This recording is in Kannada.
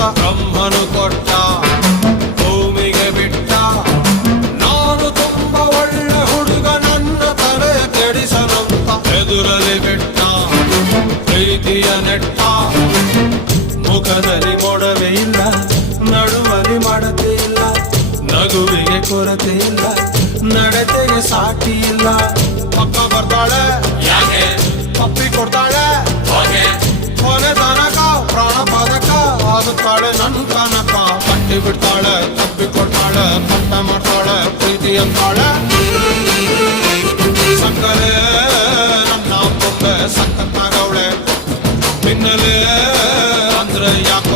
ಅಂತ ಬ್ರಹ್ಮನು ಕೊಟ್ಟ, ಭೂಮಿಗೆ ಬಿಟ್ಟ. ನಾನು ತುಂಬಾ ಒಳ್ಳೆ ಹುಡುಗ, ನನ್ನ ತಲೆ ಕೆಡಿಸನಂತ ಎದುರಲ್ಲಿ ಬಿಟ್ಟ, ಪ್ರೀತಿಯ ನೆಟ್ಟ. ಮುಖದಲ್ಲಿ ಮೊಡವೆ ಇಲ್ಲ, ನಡುವಲ್ಲಿ ಮಡತೆ ಇಲ್ಲ, ನಗುವಿಗೆ ಕೊರತೆ ಇಲ್ಲ, ನಡತೆಗೆ ಸಾಟಿ ಇಲ್ಲ. ಪಕ್ಕ ಬರ್ತಾಳೆ ಯಾಕೆ, ಪಪ್ಪಿ ಕೊಡ್ತಾಳೆ ಹಾಗೆ, ಕೊನೆ ತನಕ ಪ್ರಾಣ ಪದಕ ಆಗುತ್ತಾಳೆ ನನ್ನ ತನಕ. ಕಟ್ಟಿ ಬಿಡ್ತಾಳೆ, ತಪ್ಪಿ ಕೊಡ್ತಾಳೆ, ಪಟ್ಟ ಮಾಡ್ತಾಳೆ, ಪ್ರೀತಿ ಅಂತಾಳೆ. ಸಕ್ಕರೆ ನನ್ನ ಬೊಬ್ಬೆ ಸಕ್ಕತ್ತಾಗವಳೆ, ಮಿನ್ನಲೆ ಅಂದ್ರೆ ಯಾಕೆ